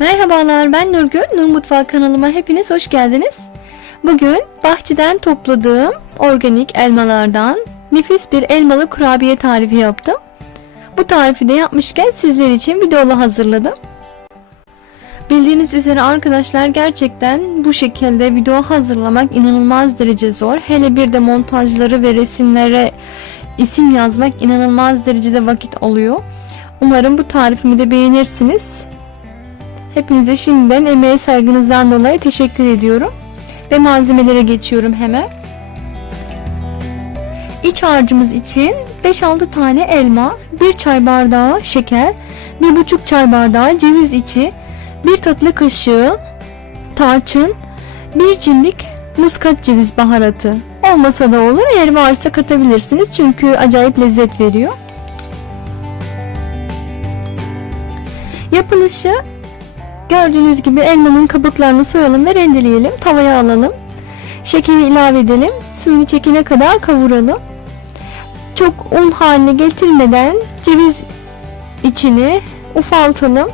Merhabalar ben Nurgül. Nur Mutfağı kanalıma hepiniz hoş geldiniz. Bugün bahçeden topladığım organik elmalardan nefis bir elmalı kurabiye tarifi yaptım. Bu tarifi de yapmışken sizler için videolu hazırladım. Bildiğiniz üzere arkadaşlar gerçekten bu şekilde video hazırlamak inanılmaz derece zor. Hele bir de montajları ve resimlere isim yazmak inanılmaz derecede vakit alıyor. Umarım bu tarifimi de beğenirsiniz. Hepinize şimdiden emeğe saygınızdan dolayı teşekkür ediyorum. Ve malzemelere geçiyorum hemen. İç harcımız için 5-6 tane elma, 1 çay bardağı şeker, 1,5 çay bardağı ceviz içi, 1 tatlı kaşığı tarçın, 1 cimdik muskat ceviz baharatı. Olmasa da olur eğer varsa katabilirsiniz çünkü acayip lezzet veriyor. Yapılışı Gördüğünüz gibi elmanın kabuklarını soyalım ve rendeleyelim. Tavaya alalım. Şekeri ilave edelim. Suyunu çekene kadar kavuralım. Çok un haline getirmeden ceviz içini ufaltalım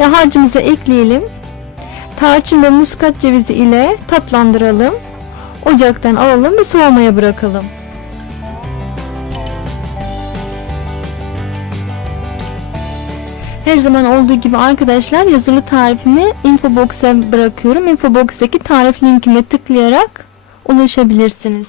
ve harcımıza ekleyelim. Tarçın ve muskat cevizi ile tatlandıralım. Ocaktan alalım ve soğumaya bırakalım. Her zaman olduğu gibi arkadaşlar yazılı tarifimi infobox'a bırakıyorum. Infobox'taki tarif linkime tıklayarak ulaşabilirsiniz.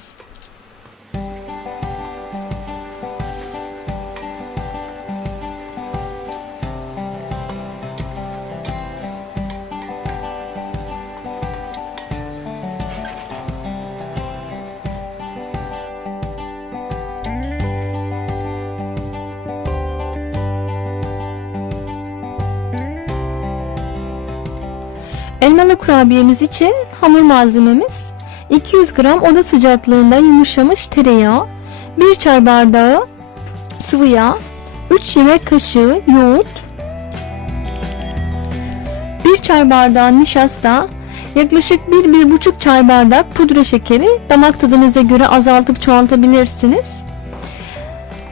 Elmalı kurabiyemiz için hamur malzememiz 200 gram oda sıcaklığında yumuşamış tereyağı, 1 çay bardağı sıvı yağ, 3 yemek kaşığı yoğurt, 1 çay bardağı nişasta, yaklaşık 1-1,5 çay bardak pudra şekeri damak tadınıza göre azaltıp çoğaltabilirsiniz.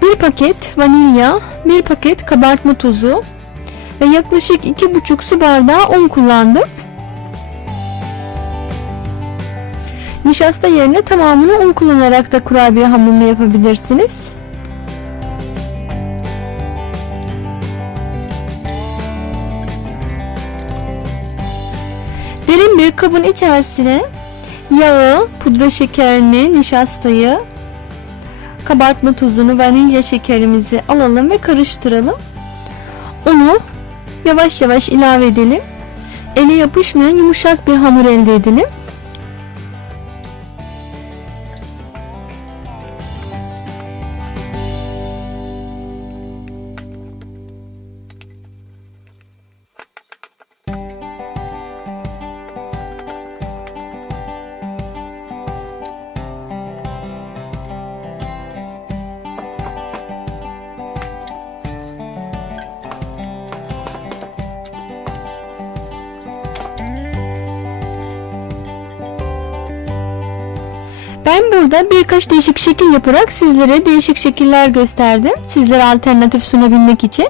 1 paket vanilya, 1 paket kabartma tozu ve yaklaşık 2,5 su bardağı un kullandım. Nişasta yerine tamamını un kullanarak da kurabiye hamurunu yapabilirsiniz. Derin bir kabın içerisine yağı, pudra şekerini, nişastayı, kabartma tozunu, vanilya şekerimizi alalım ve karıştıralım. Unu yavaş yavaş ilave edelim. Ele yapışmayan yumuşak bir hamur elde edelim. Ben burada birkaç değişik şekil yaparak sizlere değişik şekiller gösterdim. Sizlere alternatif sunabilmek için.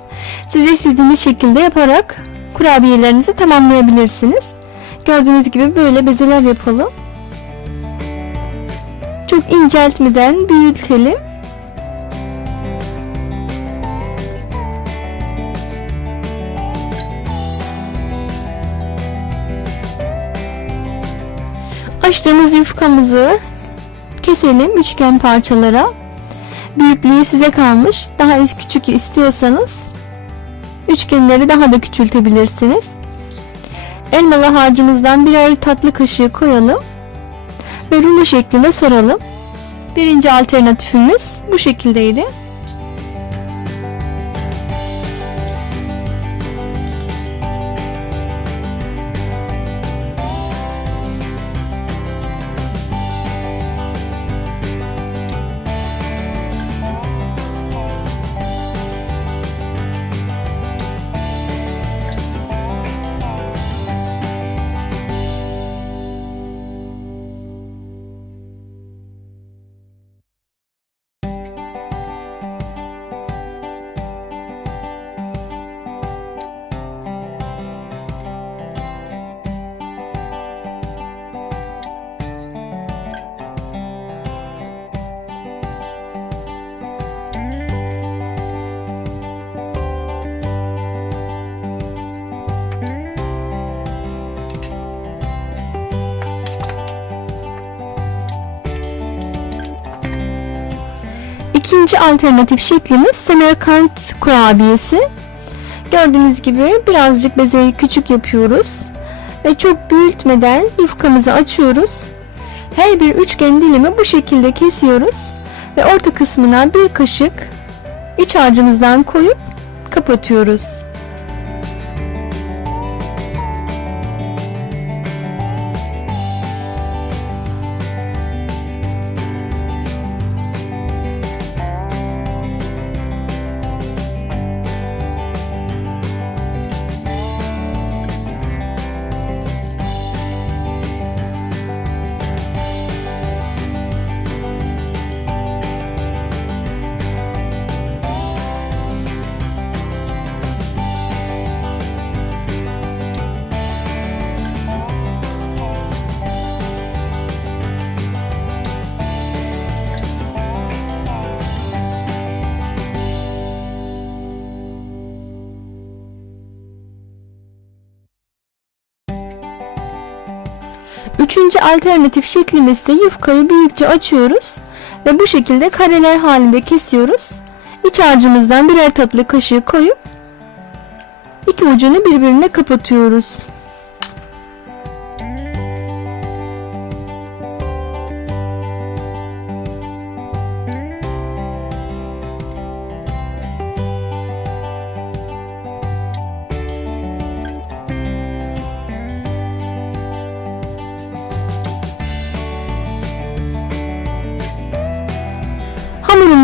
Size istediğiniz şekilde yaparak kurabiyelerinizi tamamlayabilirsiniz. Gördüğünüz gibi böyle bezeler yapalım. Çok inceltmeden büyütelim. Açtığımız yufkamızı keselim üçgen parçalara. Büyüklüğü size kalmış. Daha küçük istiyorsanız üçgenleri daha da küçültebilirsiniz. Elmalı harcımızdan birer tatlı kaşığı koyalım ve rulo şeklinde saralım. Birinci alternatifimiz bu şekildeydi. İkinci alternatif şeklimiz Semerkant kurabiyesi. Gördüğünüz gibi birazcık bezeyi küçük yapıyoruz. Ve çok büyütmeden yufkamızı açıyoruz. Her bir üçgen dilimi bu şekilde kesiyoruz. Ve orta kısmına bir kaşık iç harcımızdan koyup kapatıyoruz. Üçüncü alternatif şeklimiz ise yufkayı büyükçe açıyoruz ve bu şekilde kareler halinde kesiyoruz. İç harcımızdan birer tatlı kaşığı koyup iki ucunu birbirine kapatıyoruz.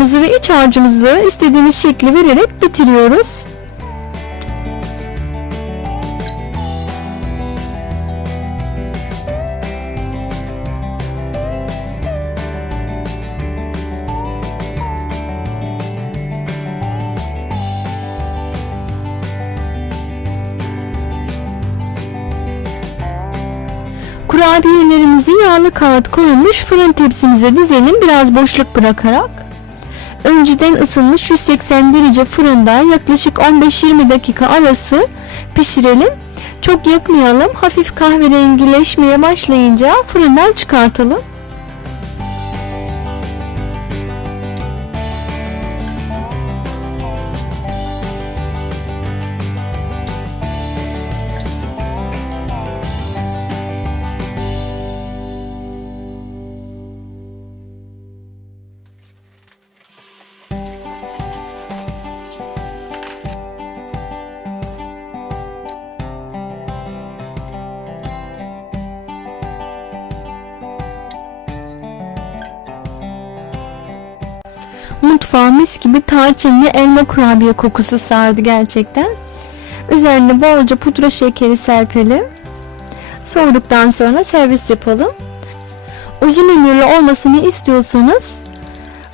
Hamurumuzu ve iç harcımızı istediğiniz şekli vererek bitiriyoruz. Kurabiyelerimizi yağlı kağıt koyulmuş fırın tepsimize dizelim biraz boşluk bırakarak. Önceden ısınmış 180 derece fırında yaklaşık 15-20 dakika arası pişirelim. Çok yakmayalım. Hafif kahverengileşmeye başlayınca fırından çıkartalım. Mutfağı mis gibi tarçınlı elma kurabiye kokusu sardı gerçekten. Üzerine bolca pudra şekeri serpelim. Soğuduktan sonra servis yapalım. Uzun ömürlü olmasını istiyorsanız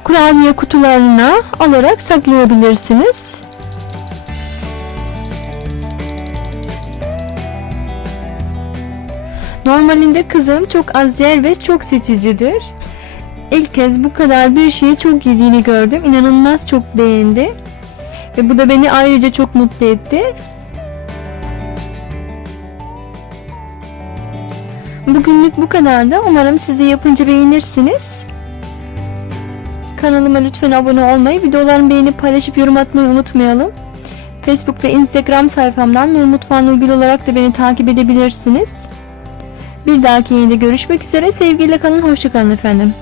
kurabiye kutularına alarak saklayabilirsiniz. Normalinde kızım çok az yer ve çok seçicidir. İlk kez bu kadar bir şeyi çok yediğini gördüm. İnanılmaz çok beğendi. Ve bu da beni ayrıca çok mutlu etti. Bugünlük bu kadar da umarım siz de yapınca beğenirsiniz. Kanalıma lütfen abone olmayı, videolarımı beğenip paylaşıp yorum atmayı unutmayalım. Facebook ve Instagram sayfamdan Nur Mutfağı Nurgül olarak da beni takip edebilirsiniz. Bir dahaki yayında görüşmek üzere. Sevgiyle kalın. Hoşçakalın efendim.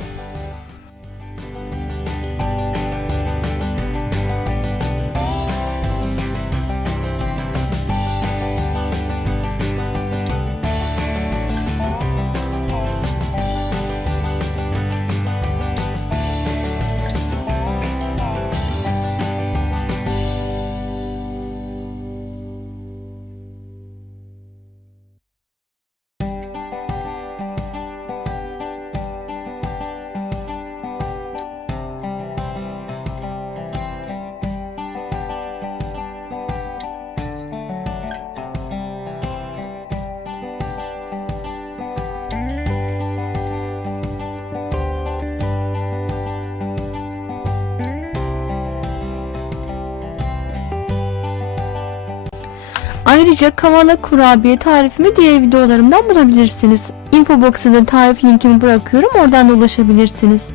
Ayrıca kavala kurabiye tarifimi diğer videolarımdan bulabilirsiniz. Info box'ta tarif linkimi bırakıyorum oradan da ulaşabilirsiniz.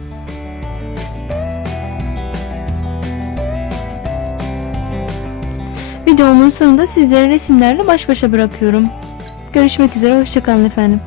Videomun sonunda sizleri resimlerle baş başa bırakıyorum. Görüşmek üzere, hoşçakalın efendim.